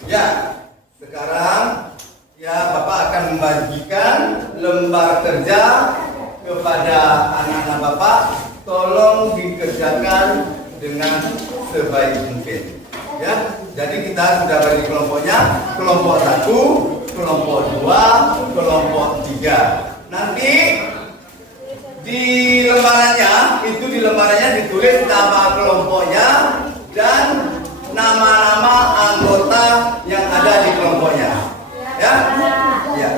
Ya, sekarang ya Bapak akan membagikan lembar kerja kepada anak-anak Bapak. Tolong dikerjakan dengan sebaik mungkin. Ya, jadi kita sudah bagi kelompoknya, kelompok 1, kelompok 2, kelompok 3. Nanti di lembarannya ditulis nama kelompoknya dan nama-nama anggota yang ada di kelompoknya. Ya? Ya.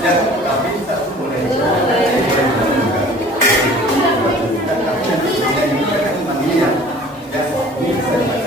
Ya, tapi tak boleh. Ya, ini bisa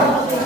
Thank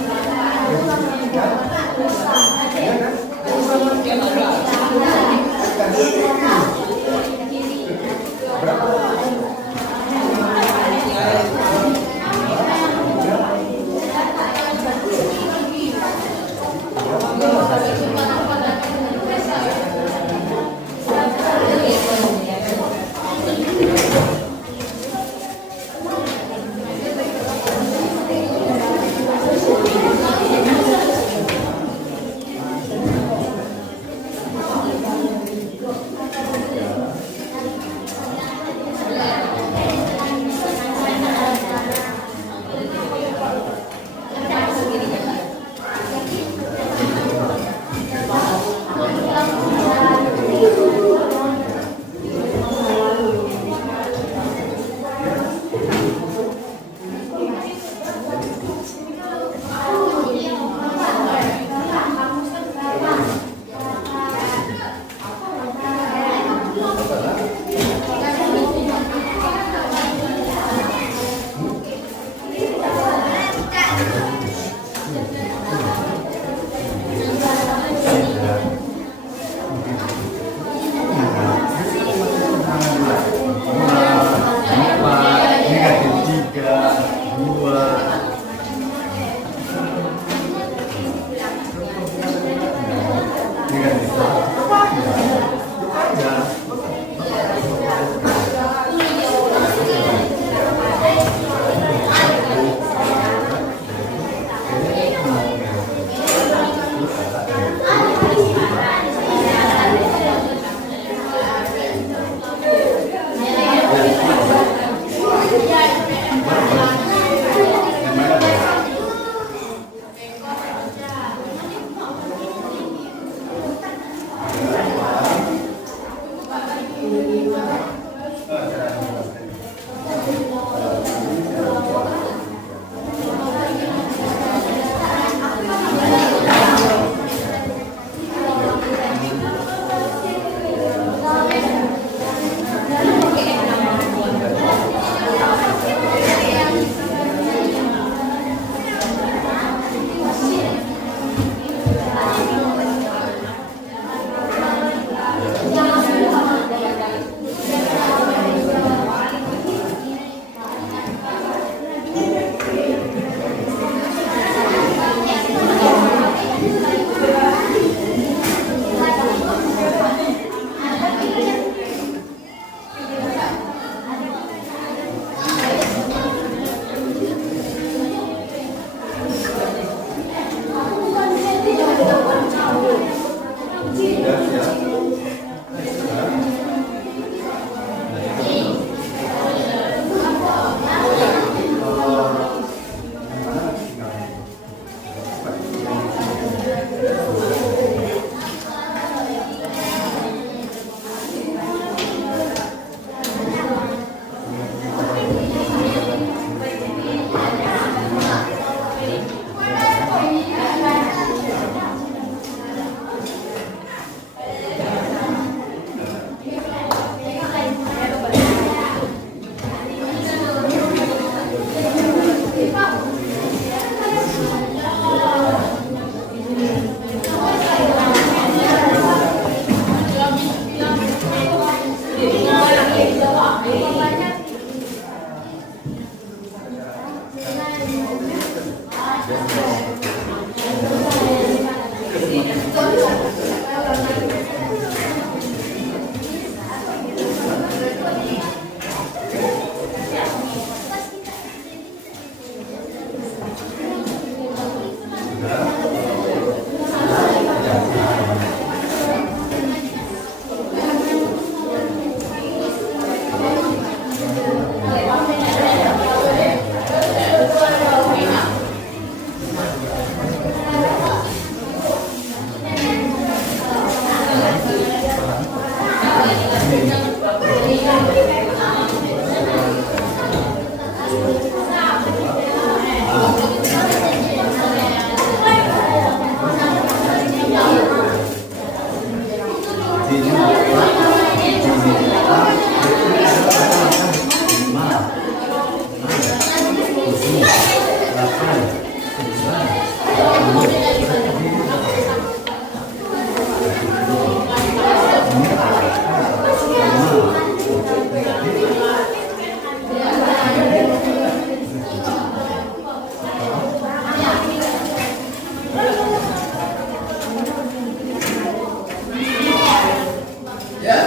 Ya,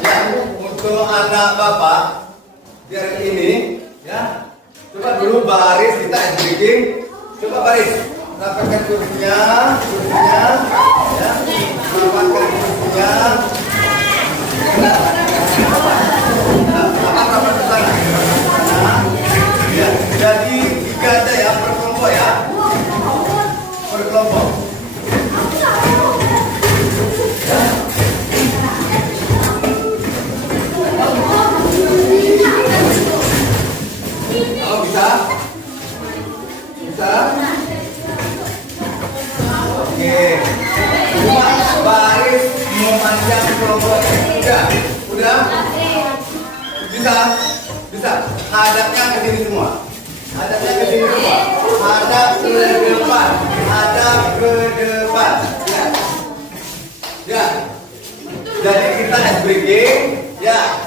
ya, untuk anak bapak biar ini, ya, coba dulu baris kita breaking, coba baris, rapatkan kursinya, ya, rapatkan kursinya, rapat ke sana, ya, jadi 3 aja ya per kelompok ya, per kelompok. Kalau bisa? Bisa? Oke. Cuma baris memanjang kelompok. Udah? Bisa? Bisa. Hadapnya ke sini semua. Hadapnya ke sini semua. Hadap ke depan. Hadap ke depan. Ya. Ya. Jadi kita ice breaking. Ya.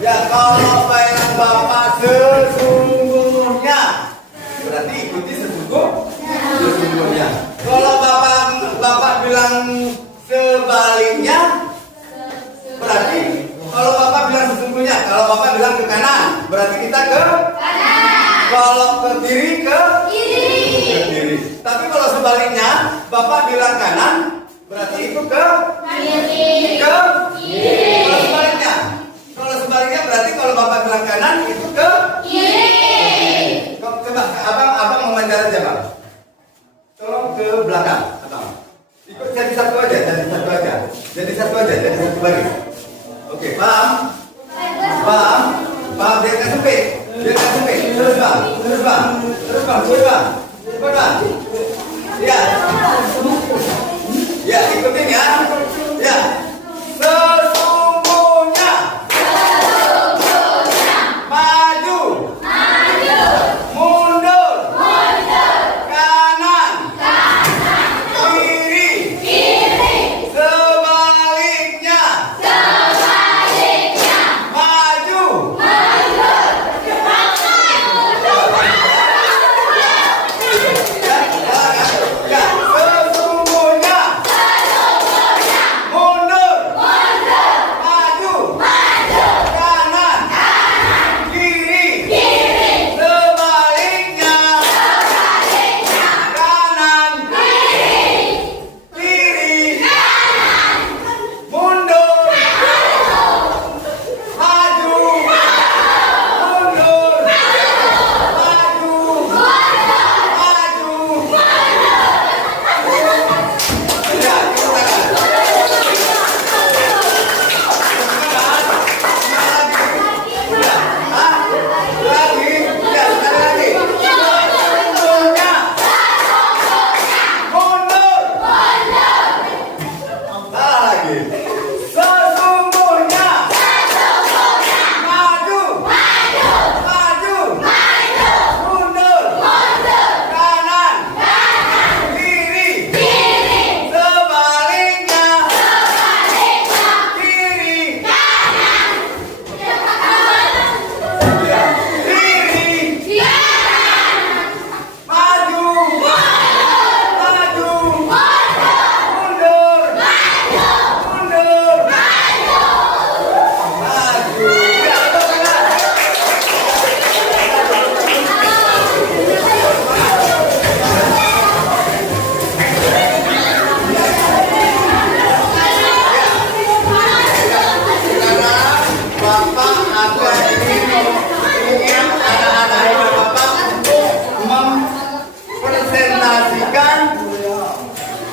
Ya, kalau bayang bapak sesungguhnya, berarti ikuti sesungguhnya. Kalau bapak bilang sebaliknya, berarti kalau bapak bilang sesungguhnya, kalau bapak bilang ke kanan, berarti kita ke kanan. Kalau ke kiri, ke kiri. Tapi kalau sebaliknya, bapak bilang kanan, berarti itu ke kiri. Kalau sebaliknya. Kalau sebaliknya berarti kalau bapak bilang kanan itu ke kiri. Coba abang memanjat aja bang. Tolong ke belakang abang. Ikut jadi satu aja. Jadi satu baris. Oke, paham? Paham? Biar nggak sempit. Terus bang. Ya. Ya, ikutin ya. Ya.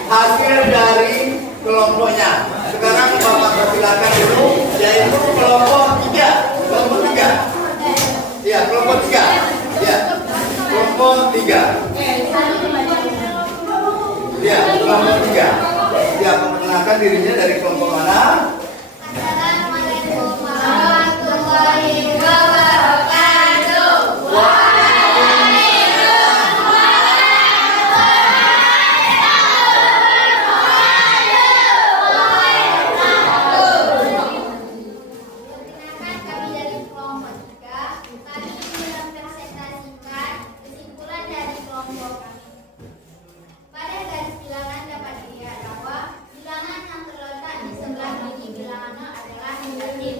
hasil dari kelompoknya. Sekarang Bapak persilakan dulu, yaitu kelompok 3. Kelompok 3. Ya, kelompok 3. Ya, kelompok 3. Ya, kelompok 3. Ya, memperkenalkan dirinya dari kelompok mana? Assalamualaikum warahmatullahi wabarakatuh. bawah kami. Pada garis bilangan dapat dilihat bahwa bilangan yang terletak di sebelah kiri bilangan 0 adalah negatif.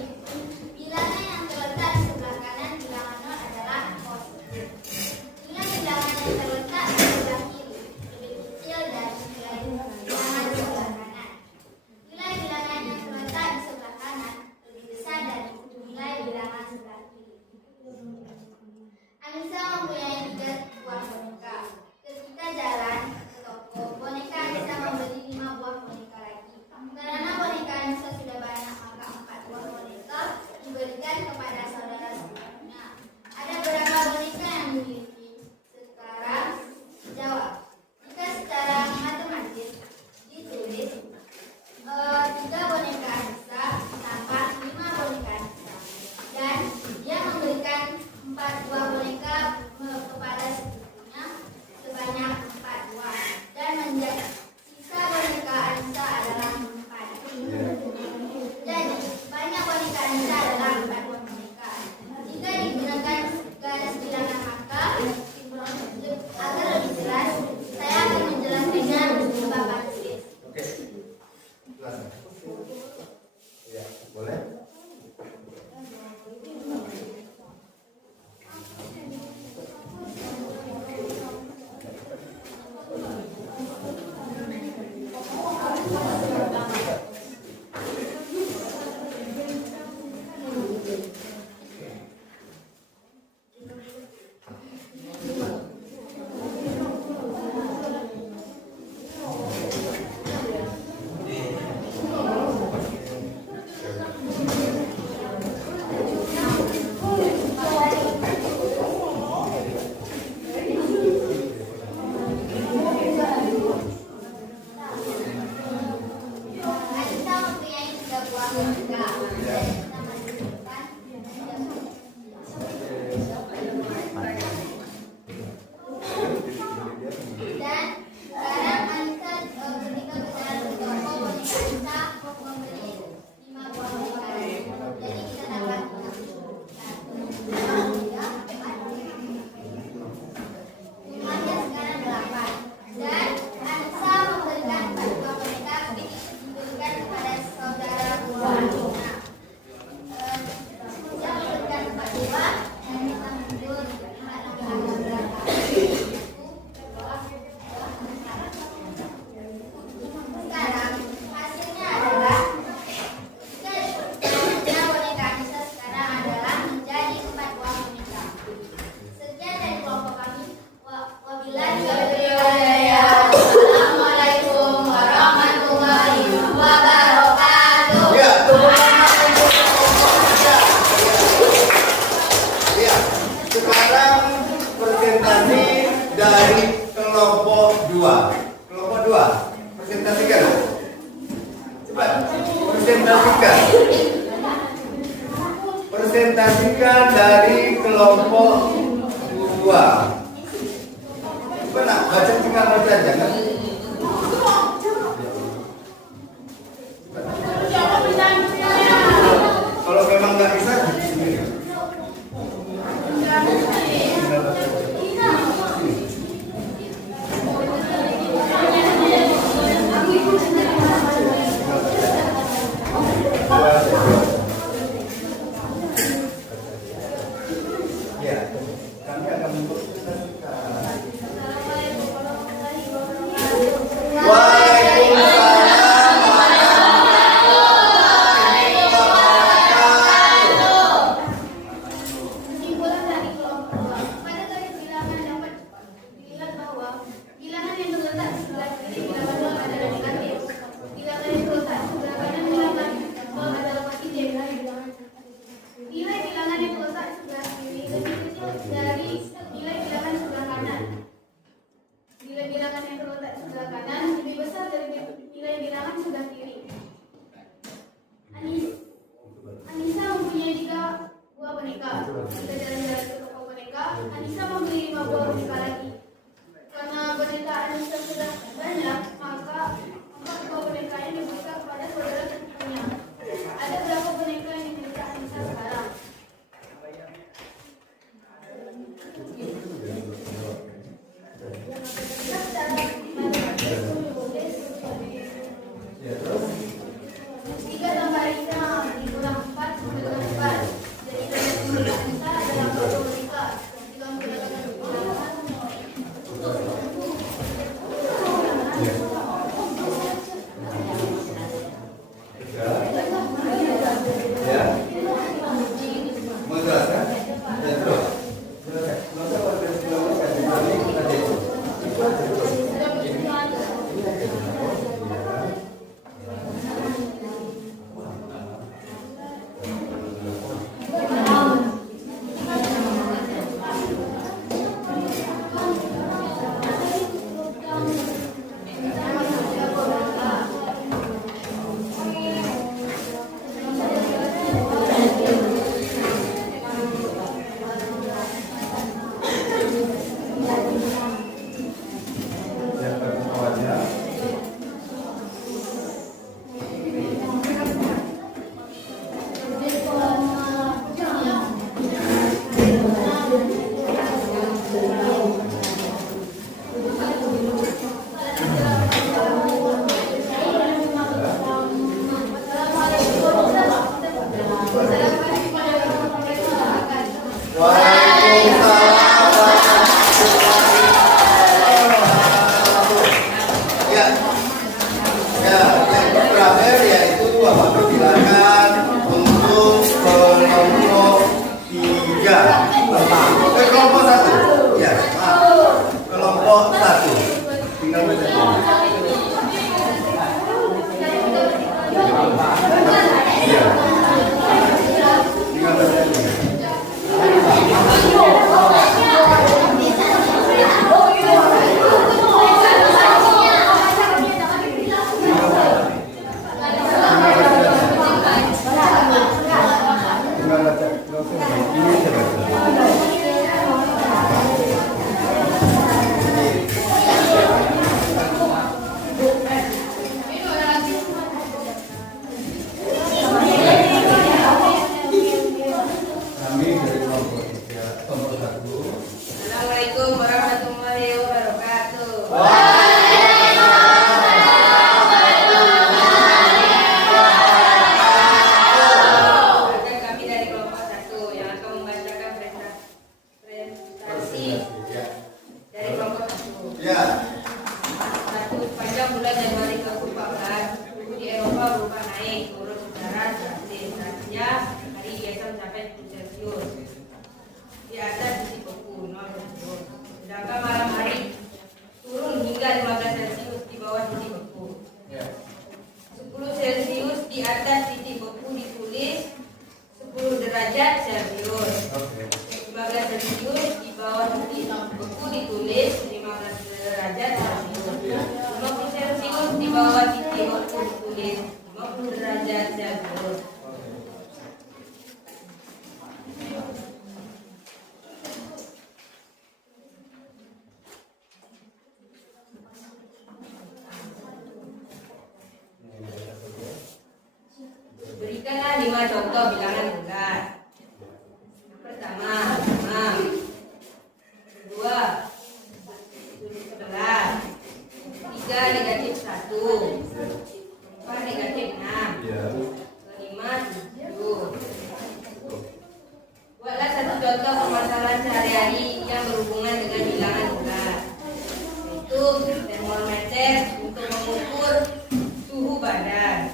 Bilangan yang terletak di sebelah kanan bilangan 0 adalah positif. Nilai bilangan yang terletak di sebelah kiri lebih kecil dari nilai bilangan di sebelah kanan. Nilai bilangan yang terletak di sebelah kanan lebih besar dari nilai bilangan sebelah kiri. Anissa mempunyai 3 buah boneka. Ketika jalan ke toko, boneka Anissa membeli 5 buah boneka lagi. Karena boneka Anissa sudah banyak, maka 4 buah boneka diberikan kepada saudara saudaranya. Ada berapa boneka yang dimiliki? Sekarang jawab. Jika secara matematis ditulis 3 boneka Anissa tambah 5 boneka Anissa, dan dia memberikan 4 buah boneka kepada sepupunya sebanyak 4 buah, dan menjadi sisa boneka Anissa adalah 4. Jadi banyak boneka Anissa adalah 4 buah boneka. Jika digunakan garis bilangan maka agar lebih jelas, saya akan menjelaskannya ke Bapak tulis. Oke. Silakan. Ya, boleh. Anissa mempunyai 3 buah boneka. Dan kita menunjukkan dan sekarang Anissa ketika berjalan ke toko, boneka Anissa membeli 5 buah boneka lagi. Jadi kita tambah 6. Jumlahnya sekarang 8. Dan Anissa memberikan 4 buah boneka diberikan kepada saudara buahnya. Dia memberikan 4 buah dan kita mundur 5 berapa? Sekarang hasilnya adalah jumlah boneka Anissa sekarang adalah menjadi 4 buah boneka. Sekian dari kelompok kami. Wabillahi hidayah. Assalamualaikum warahmatullahi wabarakatuh. Ya, tepuk tangan untuk ya. Sekarang presentasi dari kelompok 2. Kelompok 2, presentasikan. Cepat, presentasikan. Presentasikan dari kelompok 2. Benar, baca tinggal baca aja kan? Kalau memang nggak bisa, di sini. Ya, kami akan mempresentasikan. Ya. Satu, sepanjang bulan Januari ke-14, suhu di Eropa berubah naik, turun udara drastis. Artinya hari biasa mencapai 10 Celcius. Di atas titik beku 0 Celcius. Sedangkan malam hari turun hingga 15 Celcius di bawah titik beku. 10 Celcius di atas titik beku ditulis 10 derajat Celcius. 15 Celcius di bawah titik beku ditulis 15 derajat Celcius. 50 Celcius di bawah titik beku ditulis 50 derajat Celcius. Berikanlah 5 contoh bilangan bulat. Yang pertama, 5. Kedua, 11. 3 negatif 1. 4 negatif 6. Ya. Kelima, 7. Buatlah satu contoh permasalahan sehari-hari yang berhubungan dengan bilangan bulat, yaitu termometer untuk mengukur suhu badan.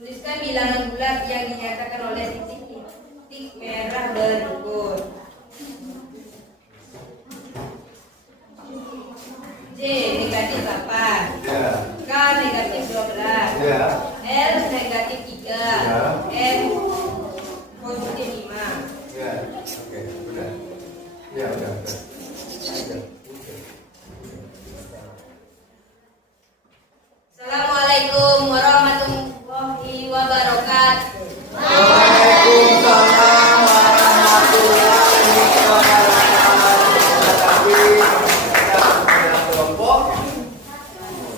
Tuliskan bilangan bulat yang dinyatakan oleh titik-titik merah berikut. J negatif 8, Ya. K negatif 12, Ya. L negatif 3, Ya. M positif 5. Ya. Oke, udah. Ya, udah. Aja. Assalamualaikum warahmatullahi wabarakatuh. Waalaikumsalam warahmatullahi wabarakatuh. Kelompok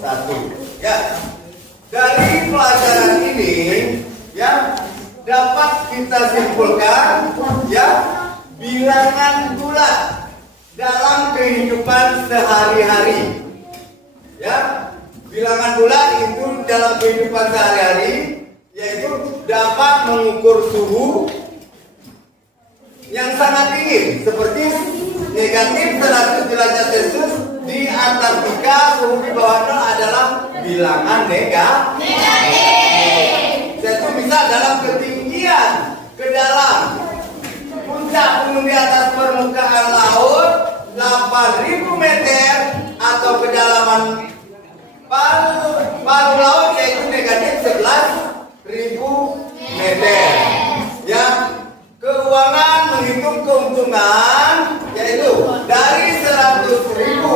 1. Ya. Dari pelajaran ini ya dapat kita simpulkan ya bilangan bulat dalam kehidupan sehari-hari. Ya. Bilangan bulat itu dalam kehidupan sehari-hari yaitu dapat mengukur suhu yang sangat dingin seperti negatif 100 derajat Celcius di Antartika, suhu di bawah 0 adalah bilangan negatif. Yaitu bisa dalam ketinggian ke dalam puncak gunung di atas permukaan laut 8.000 meter atau kedalaman paru laut yaitu negatif 11.000 meter. Ya, keuangan menghitung keuntungan yaitu dari 100.000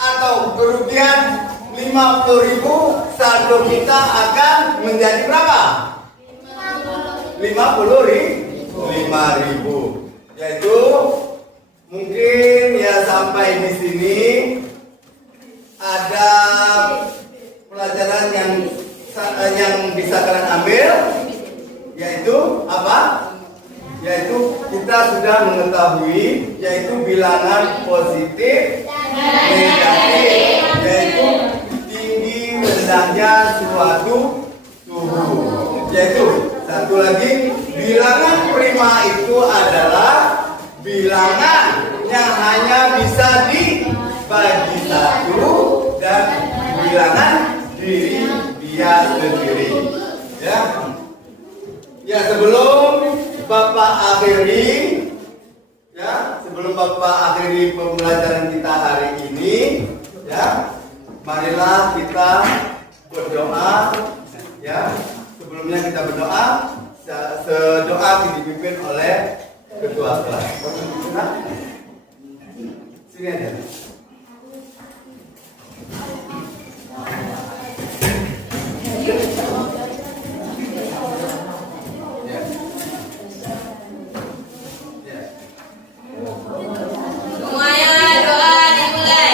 atau kerugian 50.000, saldo kita akan menjadi berapa? 50.000. Yaitu mungkin ya sampai di sini ada pelajaran yang bisa kalian ambil, yaitu apa? Yaitu kita sudah mengetahui yaitu bilangan positif, negatif, yaitu tinggi rendahnya suatu suhu. Yaitu satu lagi bilangan prima itu adalah bilangan yang hanya bisa dibagi satu dan bilangan diri dia sendiri. Ya, sebelum Bapak akhiri pembelajaran kita hari ini, ya, marilah kita berdoa. Ya, sebelumnya kita berdoa. Doa dipimpin oleh ketua kelas. Sini aja. Semuanya doa dimulai.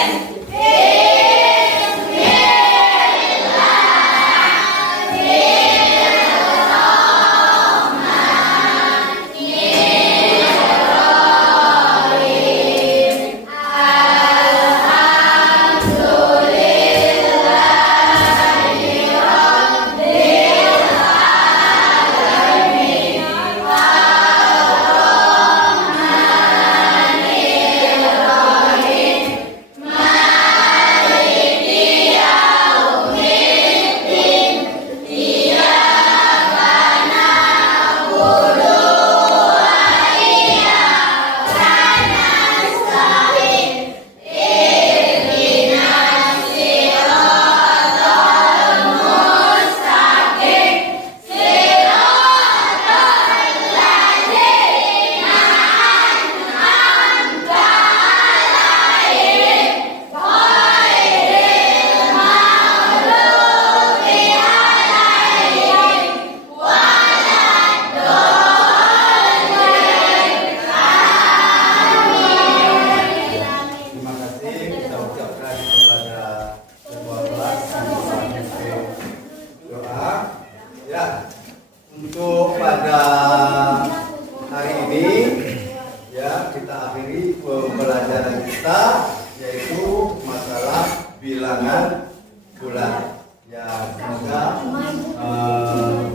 kita akhiri pembelajaran kita, yaitu masalah bilangan bulan. Ya, semoga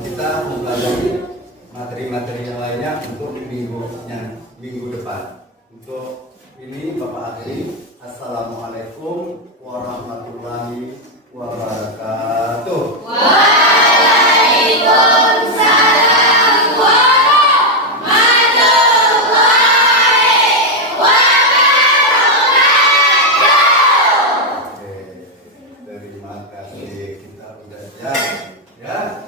kita mempelajari materi-materi yang lainnya untuk minggu depan. Untuk ini Bapak akhiri. Assalamualaikum warahmatullahi wabarakatuh. Waalaikumsalam warahmatullahi wabarakatuh. Oke, terima kasih, kita udah siap ya.